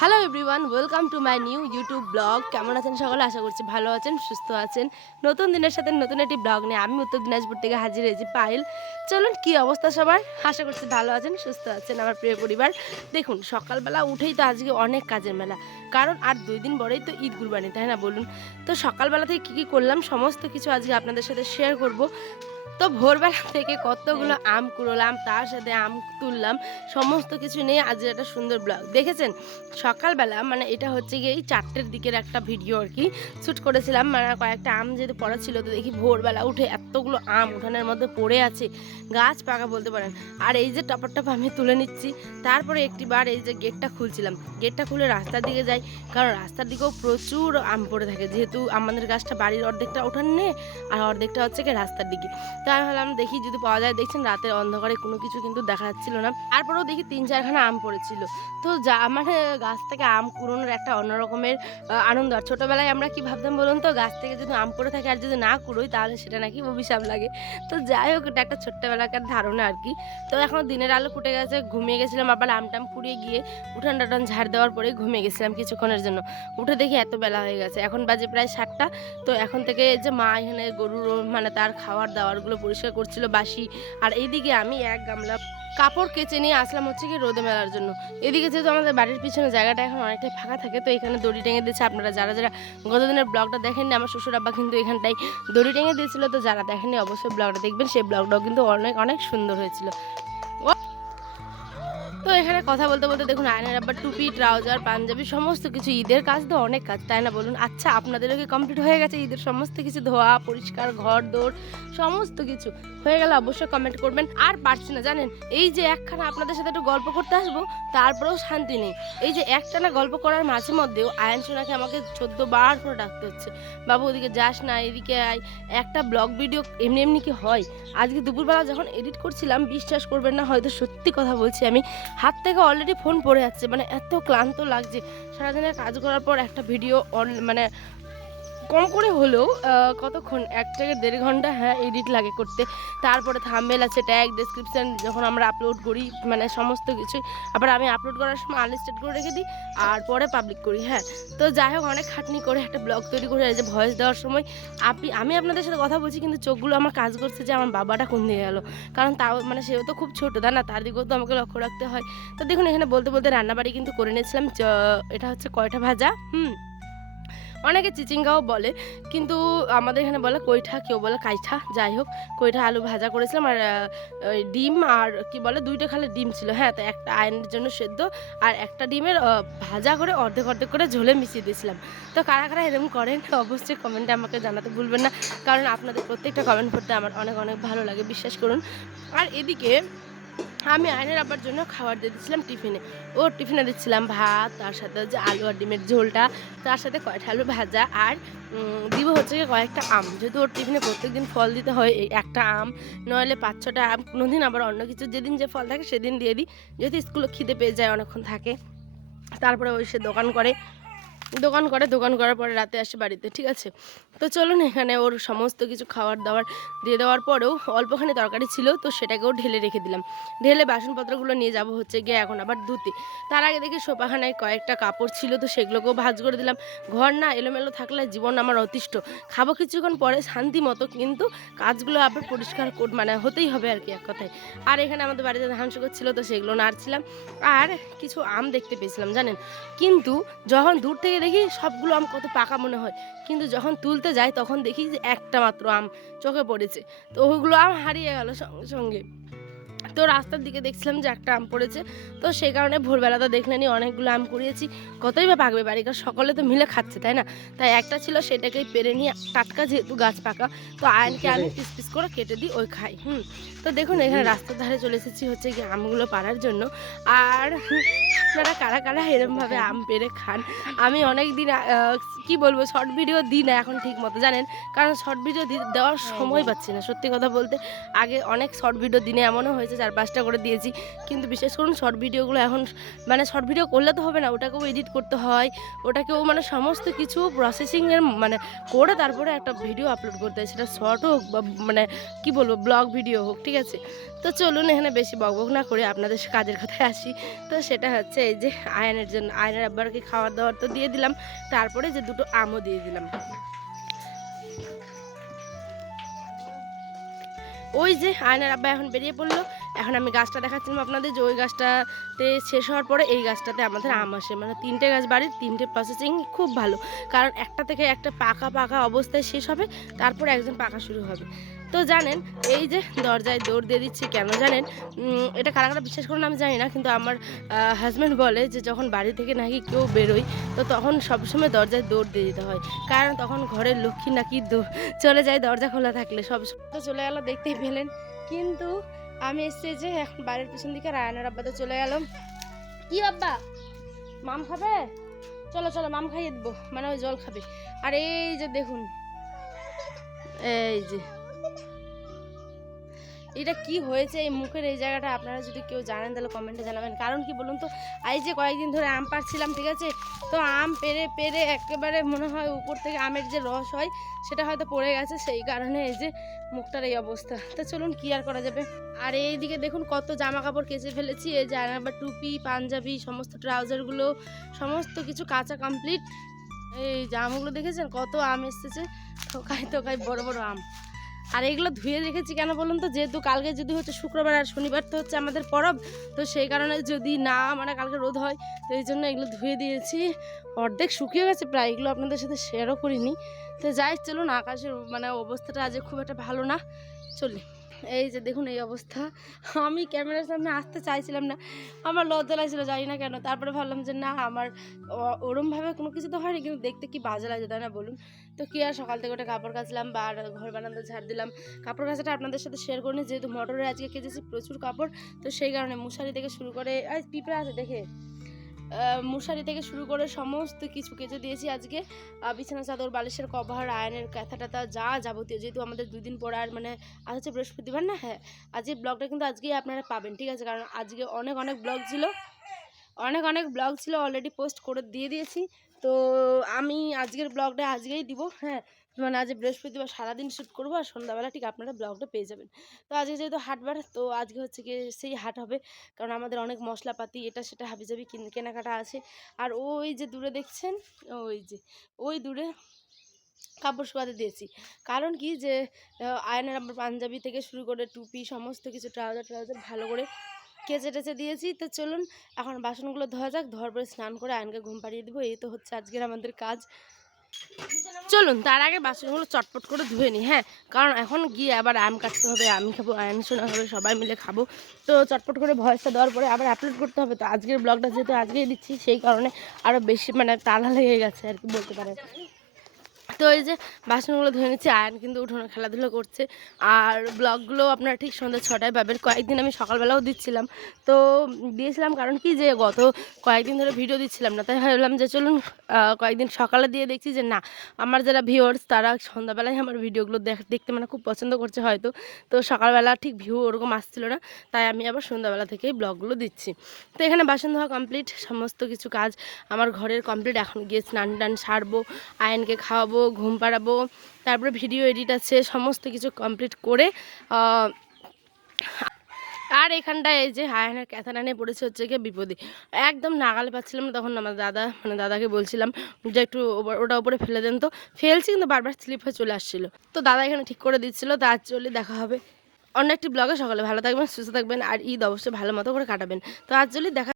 Hello everyone, welcome to my new YouTube blog. কেমন আছেন সকলে? আশা করছি ভালো আছেন, সুস্থ আছেন। নতুন দিনের সাথে নতুন একটি ব্লগ নিয়ে আমি উত্তর দিনাজপুর থেকে হাজির হয়েছি পায়েল। চলুন, কি অবস্থা সবার? আশা করছি ভালো আছেন, সুস্থ আছেন আমার প্রিয় পরিবার। দেখুন, সকালবেলা উঠেই তো আজকে অনেক কাজের মেলা, কারণ আর 2 দিন পরেই তো ঈদ কুরবানি, তাই না বলুন? তো সকালবেলা থেকে কী কী করলাম সমস্ত কিছু আজকে আপনাদের সাথে শেয়ার করব। তো ভোরবেলা থেকে কতগুলো আম কুড়োলাম, তার সাথে আম তুললাম, সমস্ত কিছু নিয়ে আজ একটা সুন্দর ব্লগ দেখেছেন। সকালবেলা মানে এটা হচ্ছে গিয়ে এই 4টের দিকের একটা ভিডিও আর কি শ্যুট করেছিলাম। মানে কয়েকটা আম যেহেতু পড়া ছিল, তো দেখি ভোরবেলা উঠে এতগুলো আম উঠানের মধ্যে পড়ে আছে, গাছ পাকা বলতে পারেন। আর এই যে টপার টপ আমি তুলে নিচ্ছি। তারপরে একটিবার এই যে গেটটা খুলছিলাম, গেটটা খুলে রাস্তার দিকে যাই, কারণ রাস্তার দিকেও প্রচুর আম পড়ে থাকে, যেহেতু আমাদের গাছটা বাড়ির অর্ধেকটা উঠান নেই আর অর্ধেকটা হচ্ছে কি রাস্তার দিকে। তাই ভাবলাম দেখি যদি পাওয়া যায়। দেখছেন রাতের অন্ধকারে কোনো কিছু কিন্তু দেখা যাচ্ছিল না। তারপরেও দেখি 3-4খানা আম পড়েছিল। তো যা মানে গাছ থেকে আম কুড়োনোর একটা অন্য রকমের আনন্দ। আর ছোটোবেলায় আমরা কি ভাবতাম বলুন তো, গাছ থেকে যদি আম পড়ে থাকে আর যদি না কুড়োই তাহলে সেটা নাকি অভিশাপ লাগে। তো যাই হোক, এটা একটা ছোট্টবেলাকার ধারণা আর কি। তো এখন দিনের আলো ফুটে গেছে, ঘুমিয়ে গেছিলাম, আবার আমটাম কুড়িয়ে গিয়ে উঠান টাটান ঝাড় দেওয়ার পরে ঘুমিয়ে গেছিলাম কিছুক্ষণের জন্য। উঠে দেখি এত বেলা হয়ে গেছে, এখন বাজে প্রায় 7টা। তো এখন থেকে যে মা এখানে গরুর মানে তার খাওয়ার দাওয়ারগুলো পরিষ্কার করছিল বাসি। আর এইদিকে আমি এক গামলা কাপড় কেচে নিয়ে আসলাম হচ্ছে কি রোদে মেলার জন্য। এদিকে যেহেতু আমাদের বাড়ির পিছনে জায়গাটা এখন অনেকটাই ফাঁকা থাকে, তো এখানে দড়ি টেঙে দিয়েছে। আপনারা যারা যারা গতদিনের ব্লগটা দেখেননি, আমার শ্বশুর আব্বা কিন্তু এখানটাই দড়ি টেঙে দিয়েছিল। তো যারা দেখেননি অবশ্যই ব্লগটা দেখবেন, সেই ব্লগটাও কিন্তু অনেক অনেক সুন্দর হয়েছিল। তো এখানে কথা বলতে বলতে দেখুন আয়নের আবার টুপি, ট্রাউজার, পাঞ্জাবি সমস্ত কিছু। ঈদের কাজ তো অনেক কাজ, তাই না বলুন? আচ্ছা, আপনাদেরও কি কমপ্লিট হয়ে গেছে ঈদের সমস্ত কিছু ধোয়া পরিষ্কার, ঘর দৌড় সমস্ত কিছু হয়ে গেলে অবশ্যই কমেন্ট করবেন। আর পারছি না জানেন, এই যে একখানা আপনাদের সাথে একটু গল্প করতে আসবো, তারপরেও শান্তি নেই। এই যে একটানা গল্প করার মাঝে মধ্যেও আয়ন সোনাকে আমাকে 14বার করে ডাকতে হচ্ছে, বাবু ওদিকে যাস না, এদিকে আয়। একটা ব্লগ ভিডিও এমনি এমনি কি হয়? আজকে দুপুরবেলা যখন এডিট করছিলাম, বিশ্বাস করবেন না, হয়তো সত্যি কথা বলছি আমি, হাত থেকে অলরেডি ফোন পড়ে যাচ্ছে, মানে এত ক্লান্ত লাগছে। সারাদিনের কাজ করার পর একটা ভিডিও মানে কম করে হলেও কতক্ষণ 1 থেকে 1.5 ঘন্টা হ্যাঁ এডিট লাগে করতে। তারপরে থাম্বনেল আছে, ট্যাগ, ডেসক্রিপশন যখন আমরা আপলোড করি, মানে সমস্ত কিছুই। আবার আমি আপলোড করার সময় আনলিস্টেড করে রেখে দিই আর পরে পাবলিক করি। হ্যাঁ, তো যাই হোক, অনেক খাটনি করে একটা ব্লগ তৈরি করে এই যে ভয়েস দেওয়ার সময় আমি আপনাদের সাথে কথা বলছি, কিন্তু চোখগুলো আমার কাজ করছে যে আমার বাবাটা কোন দিকে গেল। কারণ তাও মানে সেও তো খুব ছোটো, তাই না? তার দিকেও তো আমাকে লক্ষ্য রাখতে হয়। তো দেখুন, এখানে বলতে বলতে রান্নাবাড়ি কিন্তু করে নিয়েছিলাম। এটা হচ্ছে কয়টা ভাজা, অনেকে চিচিঙ্গাও বলে, কিন্তু আমাদের এখানে বলে কইঠা, কেউ বলে কাইঠা। যাই হোক, কইঠা আলু ভাজা করেছিলাম। আর ডিম আর কি বলে 2টা খালি ডিম ছিল। হ্যাঁ, তো একটা আয়নের জন্য সেদ্ধ, আর একটা ডিমের ভাজা করে অর্ধেক অর্ধেক করে ঝোলে মিশিয়ে দিয়েছিলাম। তো কারা কারা এরকম করেন অবশ্যই কমেন্টে আমাকে জানাতে ভুলবেন না, কারণ আপনাদের প্রত্যেকটা কমেন্ট পড়তে আমার অনেক অনেক ভালো লাগে, বিশ্বাস করুন। আর এদিকে আমি আয়নের আব্বার জন্য খাবার দিয়ে দিচ্ছিলাম টিফিনে। ওর টিফিনে দিচ্ছিলাম ভাত, তার সাথে হচ্ছে আলু আর ডিমের ঝোলটা, তার সাথে কয়টা আলু ভাজা, আর দিব হচ্ছে কয়েকটা আম। যেহেতু ওর টিফিনে প্রত্যেকদিন ফল দিতে হয়, এই একটা আম নইলে 5-6টা আম, কোনোদিন আবার অন্য কিছু, যেদিন যে ফল থাকে সেদিন দিয়ে দিই, যেহেতু স্কুলে খিদে পেয়ে যায়, অনেকক্ষণ থাকে। তারপরে ওই সে দোকান করার পরে রাতে আসে বাড়িতে, ঠিক আছে? তো চলুন, এখানে ওর সমস্ত কিছু খাবার দাবার দিয়ে দেওয়ার পরেও অল্পখানি তরকারি ছিল, তো সেটাকেও ঢেলে রেখে দিলাম। ঢেলে বাসনপত্রগুলো নিয়ে যাব হচ্ছে গিয়ে এখন আবার ধুতে। তার আগে দেখি সোফাখানায় কয়েকটা কাপড় ছিল, তো সেগুলোকেও ভাঁজ করে দিলাম। ঘর না এলোমেলো থাকলে জীবন আমার অতিষ্ঠ। খাবো কিছুক্ষণ পরে শান্তি মতো, কিন্তু কাজগুলো আবার পরিষ্কার মানে হতেই হবে আর কি, এক কথায়। আর এখানে আমাদের বাড়িতে ধান শুকোচ্ছিল, তো সেগুলো নাড়ছিলাম। আর কিছু আম দেখতে পেয়েছিলাম জানেন, কিন্তু যখন দূর থেকে দেখি সবগুলো আম কত পাকা মনে হয়, কিন্তু যখন তুলতে যাই তখন দেখি যে একটা মাত্র আম চোখে পড়েছে। তো ওইগুলো আম হারিয়ে গেল সঙ্গে সঙ্গে। তো রাস্তার দিকে দেখছিলাম যে একটা আম পড়েছে, তো সেই কারণে ভোরবেলা তো দেখলেনি অনেকগুলো আম কুড়িয়েছি। কতই বা পাকবে, বাড়িকার সকলে তো মিলে খাচ্ছে, তাই না? তাই একটা ছিল, সেটাকেই পেরে নিয়ে, টাটকা যেহেতু গাছ পাকা, তো আয়নকে আমি পিস পিস করে কেটে দিই, ওই খাই। তো দেখুন, এখানে রাস্তার ধারে চলে এসেছি হচ্ছে কি আমগুলো পাড়ার জন্য। আর আপনারা কারা কারা এরমভাবে আম পেড়ে খান? আমি অনেক দিন কি বলবো, শর্ট ভিডিও দিই না এখন ঠিক মতো, জানেন, কারণ শর্ট ভিডিও দেওয়ার সময় পাচ্ছি না, সত্যি কথা বলতে। আগে অনেক শর্ট ভিডিও দিনে এমনও হয়েছে 4-5টা করে দিয়েছি। কিন্তু বিশেষ করুন শর্ট ভিডিওগুলো এখন মানে শর্ট ভিডিও করলে তো হবে না, ওটাকেও এডিট করতে হয়, ওটাকেও মানে সমস্ত কিছু প্রসেসিংয়ের মানে করে তারপরে একটা ভিডিও আপলোড করতে হয়, সেটা শর্ট হোক বা মানে কি বলবো ব্লগ ভিডিও হোক, ঠিক আছে। তো চলুন এখানে বেশি বকবক না করে আপনাদের কাজের কথায় আসি। তো সেটা হচ্ছে এই যে আয়নের জন্য আয়নের আব্বারকে খাবার দাবার তো দিয়ে দিলাম, তারপরে যে দুটো আমও দিয়ে দিলাম। ওই যে আয়নার আব্বা এখন বেরিয়ে পড়লো। এখন আমি গাছটা দেখাচ্ছিলাম আপনাদের যে ওই গাছটাতে শেষ হওয়ার পরে এই গাছটাতে আমাদের আম আসে, মানে 3টে গাছ বাড়ির 3টে প্রসেসিং খুব ভালো, কারণ একটা থেকে একটা পাকা পাকা অবস্থায় শেষ হবে, তারপর একজন পাকা শুরু হবে। তো জানেন এই যে দরজায় দৌড় দিয়ে দিচ্ছি কেন জানেন, এটা কারা কারা বিশ্বাস করুন আমি জানি না, কিন্তু আমার হাজব্যান্ড বলে যে যখন বাড়ি থেকে নাকি কেউ বেরোয় তো তখন সবসময় দরজায় দৌড় দিয়ে দিতে হয়, কারণ তখন ঘরের লক্ষ্মী নাকি চলে যায় দরজা খোলা থাকলে, সব তো চলে গেল দেখতেই পেলেন। কিন্তু আমি এসছি যে এখন বাড়ির পিছন দিকে রায়নার আব্বা তো চলে গেল। কি আব্বা মাম খাবে? চলো চলো মাম খাইয়ে দেবো, মানে ওই জল খাবে। আর এই যে দেখুন এই যে এটা কি হয়েছে এই মুখের এই জায়গাটা, আপনারা যদি কেউ জানেন তাহলে কমেন্টে জানাবেন। কারণ কি বলুন তো, এই যে কয়েকদিন ধরে আম পাড়ছিলাম, ঠিক আছে, তো আম পেরে পেরে একেবারে মনে হয় উপর থেকে আমের যে রস হয় সেটা হয়তো পড়ে গেছে, সেই কারণে এই যে মুখটার এই অবস্থা। তো চলুন কি আর করা যাবে। আর এইদিকে দেখুন কত জামা কাপড় কেচে ফেলেছি, এই যে আবার টুপি পাঞ্জাবি সমস্ত ট্রাউজারগুলো সমস্ত কিছু কাঁচা কমপ্লিট। এই জামাগুলো দেখেছেন কত আম এসেছে, থোকায় থোকায় বড় বড় আম। আর এগুলো ধুয়ে রেখেছি কেন বলুন তো, যেহেতু কালকে যদি হচ্ছে শুক্রবার আর শনিবার তো হচ্ছে আমাদের পরব, তো সেই কারণে যদি না মানে কালকে রোদ হয় তো এই জন্য এগুলো ধুয়ে দিয়েছি। অর্ধেক শুকিয়ে গেছে প্রায়, এগুলো আপনাদের সাথে শেয়ারও করিনি। তো যাই চলুন, আকাশের মানে অবস্থাটা আজ খুব একটা ভালো না, চলি। এই যে দেখুন এই অবস্থা, আমি ক্যামেরার সামনে আসতে চাইছিলাম না, আমার লজ্জা লাগছিল জানি না কেন, তারপরে ভাবলাম যে না আমার ওরমভাবে কোনো কিছু তো হয়নি, কিন্তু দেখতে কি বাজে লাগে তাই না বলুন। তো কি আর সকাল থেকে ওটা কাপড় কাচলাম বা ঘর বারান্দা ঝাড় দিলাম, কাপড় কাচাটা আপনাদের সাথে শেয়ার করিনি যেহেতু মোটরে আজকে কেচেছি প্রচুর কাপড়, তো সেই কারণে মশারি থেকে শুরু করে পিঁপড়ে আছে দেখে, মশারি থেকে শুরু করে সমস্ত কিছু কেচে দিয়েছি আজকে। বিছানা চাদর বালিশের কভার আয়নের কাঁথা টাথা যা যাবতীয়, যেহেতু আমাদের 2 দিন পর আর মানে আজ হচ্ছে বৃহস্পতিবার না, হ্যাঁ আজকের ব্লগটা কিন্তু আজকেই আপনারা পাবেন, ঠিক আছে, কারণ আজকে অনেক অনেক ব্লগ ছিল অলরেডি পোস্ট করে দিয়ে দিয়েছি। তো আমি আজকের ব্লগটা আজকেই দিব, হ্যাঁ মানে আজ বৃহস্পতিবার সারাদিন শ্যুট করবো আর সন্ধ্যাবেলা ঠিক আপনারা ব্লগটা পেয়ে যাবেন। তো আজকে যেহেতু হাটবার, তো আজকে হচ্ছে গিয়ে সেই হাট হবে, কারণ আমাদের অনেক মশলাপাতি এটা সেটা হাবিজাবি কেনাকাটা আছে। আর ওই যে দূরে দেখছেন, ওই দূরে কাপড় শুকাতে দিয়েছি, কারণ কি যে আয়নের আমার পাঞ্জাবি থেকে শুরু করে টুপি সমস্ত কিছু ট্রাউজার ভালো করে কেচে টেচে দিয়েছি। তো চলুন এখন বাসনগুলো ধোয়া যাক, ধোয়ার পরে স্নান করে আয়নকে ঘুম পাড়িয়ে দেবো, এই তো হচ্ছে আজকের আমাদের কাজ। চলুন তার আগে বাসনগুলো চটপট করে ধুয়ে নিই, হ্যাঁ কারণ এখন গিয়ে আবার আম কাটতে হবে, আমি খাবো আয়ন শোনা হবে সবাই মিলে খাবো, তো চটপট করে ভয়েসটা দেওয়ার পরে আবার আপলোড করতে হবে। তো আজকের ব্লগটা যেহেতু আজকেই দিচ্ছি সেই কারণে আরও বেশি মানে তাড়া লেগে গেছে আর কি বলতে পারেন। তো এই যে বাসনগুলো ধুয়ে নিচ্ছি, আয়ন কিন্তু উঠোনে খেলাধুলো করছে। আর ব্লগগুলো আপনারা ঠিক সন্ধ্যা 6টায় পাবেন, কয়েকদিন আমি সকালবেলাও দিচ্ছিলাম, তো দিয়েছিলাম কারণ কি যে গত কয়েকদিন ধরে ভিডিও দিচ্ছিলাম না, তাই ভাবলাম যে চলুন কয়েকদিন সকালে দিয়ে দেখছি যে না আমার যারা ভিউয়ার্স তারা সন্ধ্যাবেলায় আমার ভিডিওগুলো দেখতে মানে খুব পছন্দ করছে হয়তো, তো সকালবেলা ঠিক ভিউ ওরকম আসছিল না, তাই আমি আবার সন্ধ্যাবেলা থেকেই ব্লগগুলো দিচ্ছি। তো এখানে বাসন ধোয়া কমপ্লিট, সমস্ত কিছু কাজ আমার ঘরের কমপ্লিট, এখন গিয়ে স্নান টান সারবো, আয়নকে খাওয়াবো, ঘুম পাড়াবো, তারপরে ভিডিও এডিট আছে, সমস্ত কিছু কমপ্লিট করে আর এখানটায় এই যে আয়নের ক্যাথাটা নিয়ে পড়েছে হচ্ছে গিয়ে বিপদে, একদম নাগালে পাচ্ছিলাম না, তখন আমার দাদাকে বলছিলাম যে একটু ওটা উপরে ফেলে দেন, তো ফেলছি কিন্তু বারবার স্লিপ হয়ে চলে আসছিল, তো দাদা এখানে ঠিক করে দিচ্ছিলো। তো আজ চলে দেখা হবে অন্য একটি ব্লগে, সকালে ভালো থাকবেন সুস্থ থাকবেন আর ঈদ অবশ্যই ভালো মতো করে কাটাবেন। তো আজ চলি দেখা